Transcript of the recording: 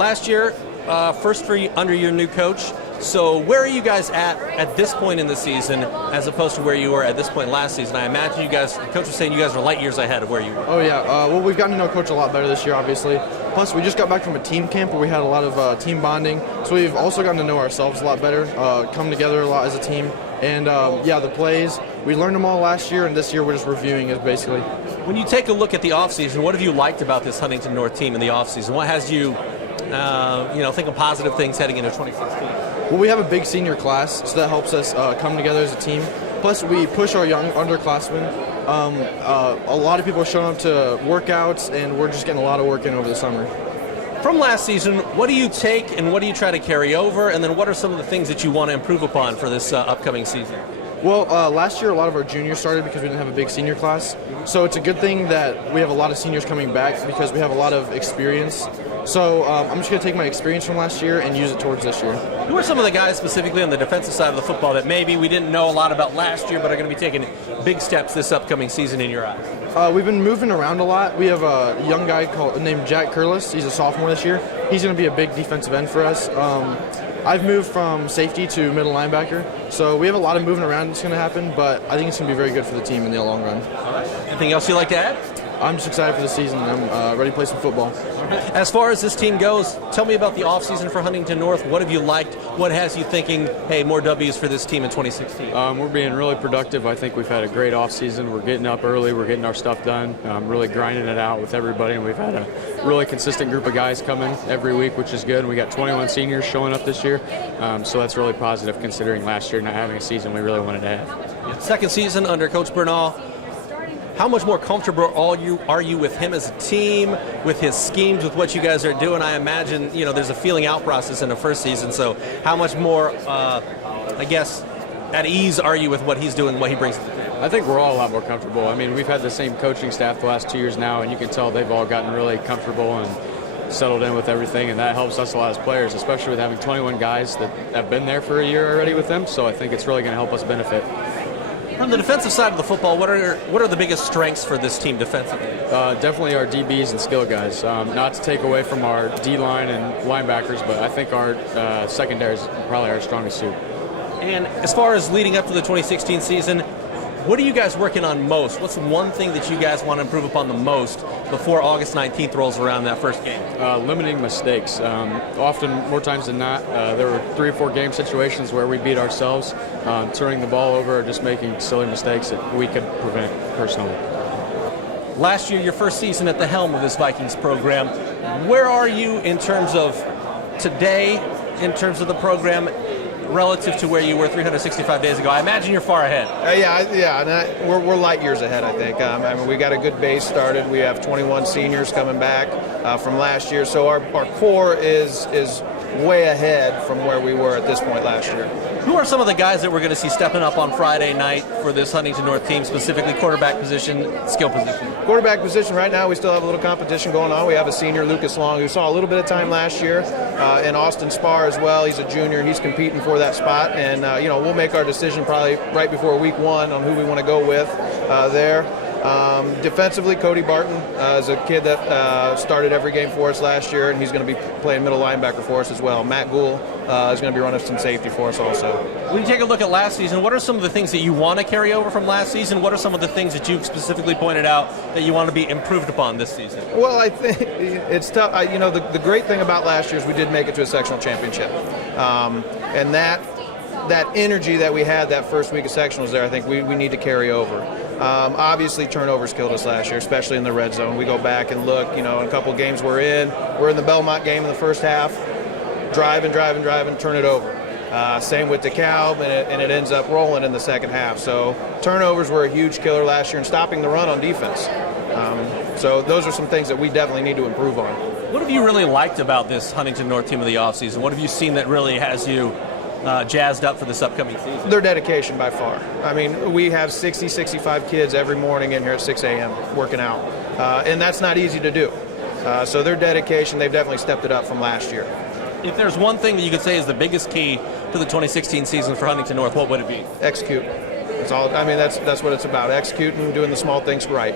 last year, first for under your new coach. So where are you guys at this point in the season as opposed to where you were at this point last season? I imagine you guys, the coach was saying you guys are light years ahead of where you were. Oh, yeah. Well, we've gotten to know Coach a lot better this year, obviously. Plus, we just got back from a team camp where we had a lot of team bonding. So we've also gotten to know ourselves a lot better, come together a lot as a team. And, yeah, the plays, we learned them all last year, and this year we're just reviewing it, basically. When you take a look at the offseason, what have you liked about this Huntington North team in the offseason? What has you, think of positive things heading into 2016? Well, we have a big senior class, so that helps us come together as a team. Plus, we push our young underclassmen. A lot of people are showing up to workouts, and we're just getting a lot of work in over the summer. From last season, what do you take and what do you try to carry over, and then what are some of the things that you want to improve upon for this upcoming season? Well, last year a lot of our juniors started because we didn't have a big senior class. So it's a good thing that we have a lot of seniors coming back because we have a lot of experience. So I'm just going to take my experience from last year and use it towards this year. Who are some of the guys specifically on the defensive side of the football that maybe we didn't know a lot about last year but are going to be taking big steps this upcoming season in your eyes? We've been moving around a lot. We have a young guy named Jack Curlis. He's a sophomore this year. He's going to be a big defensive end for us. I've moved from safety to middle linebacker, so we have a lot of moving around that's going to happen, but I think it's going to be very good for the team in the long run. All right. Anything else you'd like to add? I'm just excited for the season. I'm ready to play some football. As far as this team goes, tell me about the offseason for Huntington North. What have you liked? What has you thinking, hey, more W's for this team in 2016? We're being really productive. I think we've had a great offseason. We're getting up early. We're getting our stuff done, really grinding it out with everybody, and we've had a really consistent group of guys coming every week, which is good. And we got 21 seniors showing up this year, so that's really positive considering last year not having a season we really wanted to have. Second season under Coach Burnau. How much more comfortable are you with him as a team, with his schemes, with what you guys are doing? I imagine, there's a feeling out process in the first season, so how much more, at ease are you with what he's doing, what he brings to the table? I think we're all a lot more comfortable. I mean, we've had the same coaching staff the last 2 years now, and you can tell they've all gotten really comfortable and settled in with everything, and that helps us a lot as players, especially with having 21 guys that have been there for a year already with them, so I think it's really going to help us benefit. From the defensive side of the football, what are the biggest strengths for this team defensively? Definitely our DBs and skill guys. Not to take away from our D-line and linebackers, but I think our secondary is probably our strongest suit. And as far as leading up to the 2016 season, what are you guys working on most? What's one thing that you guys want to improve upon the most before August 19th rolls around, that first game? Limiting mistakes. Often, more times than not, there were 3 or 4 game situations where we beat ourselves, turning the ball over or just making silly mistakes that we could prevent personally. Last year, your first season at the helm of this Vikings program. Where are you in terms of today, in terms of the program, relative to where you were 365 days ago? I imagine you're far ahead. We're light years ahead, I think. We got a good base started. We have 21 seniors coming back from last year, so our core is way ahead from where we were at this point last year. Who are some of the guys that we're going to see stepping up on Friday night for this Huntington North team, specifically quarterback position, skill position? Quarterback position, right now we still have a little competition going on. We have a senior, Lucas Long, who saw a little bit of time last year, and Austin Spar as well. He's a junior, and he's competing for that spot. And, we'll make our decision probably right before week 1 on who we want to go with there. Defensively, Cody Barton is a kid that started every game for us last year, and he's going to be playing middle linebacker for us as well. Matt Guhl is going to be running some safety for us also. When you take a look at last season, what are some of the things that you want to carry over from last season? What are some of the things that you've specifically pointed out that you want to be improved upon this season? Well, I think it's tough. The great thing about last year is we did make it to a sectional championship, and that energy that we had that first week of sectionals there, I think we need to carry over. Obviously, turnovers killed us last year, especially in the red zone. We go back and look, in a couple games we're in the Belmont game in the first half, drive and turn it over. Same with DeKalb, and it ends up rolling in the second half. So turnovers were a huge killer last year, and stopping the run on defense. So those are some things that we definitely need to improve on. What have you really liked about this Huntington North team of the offseason? What have you seen that really has you jazzed up for this upcoming season? Their dedication by far. I mean, we have 60, 65 kids every morning in here at 6 a.m. working out, and that's not easy to do. So their dedication, they've definitely stepped it up from last year. If there's one thing that you could say is the biggest key to the 2016 season for Huntington North, what would it be? Execute. That's all. I mean, that's what it's about. Executing, doing the small things right.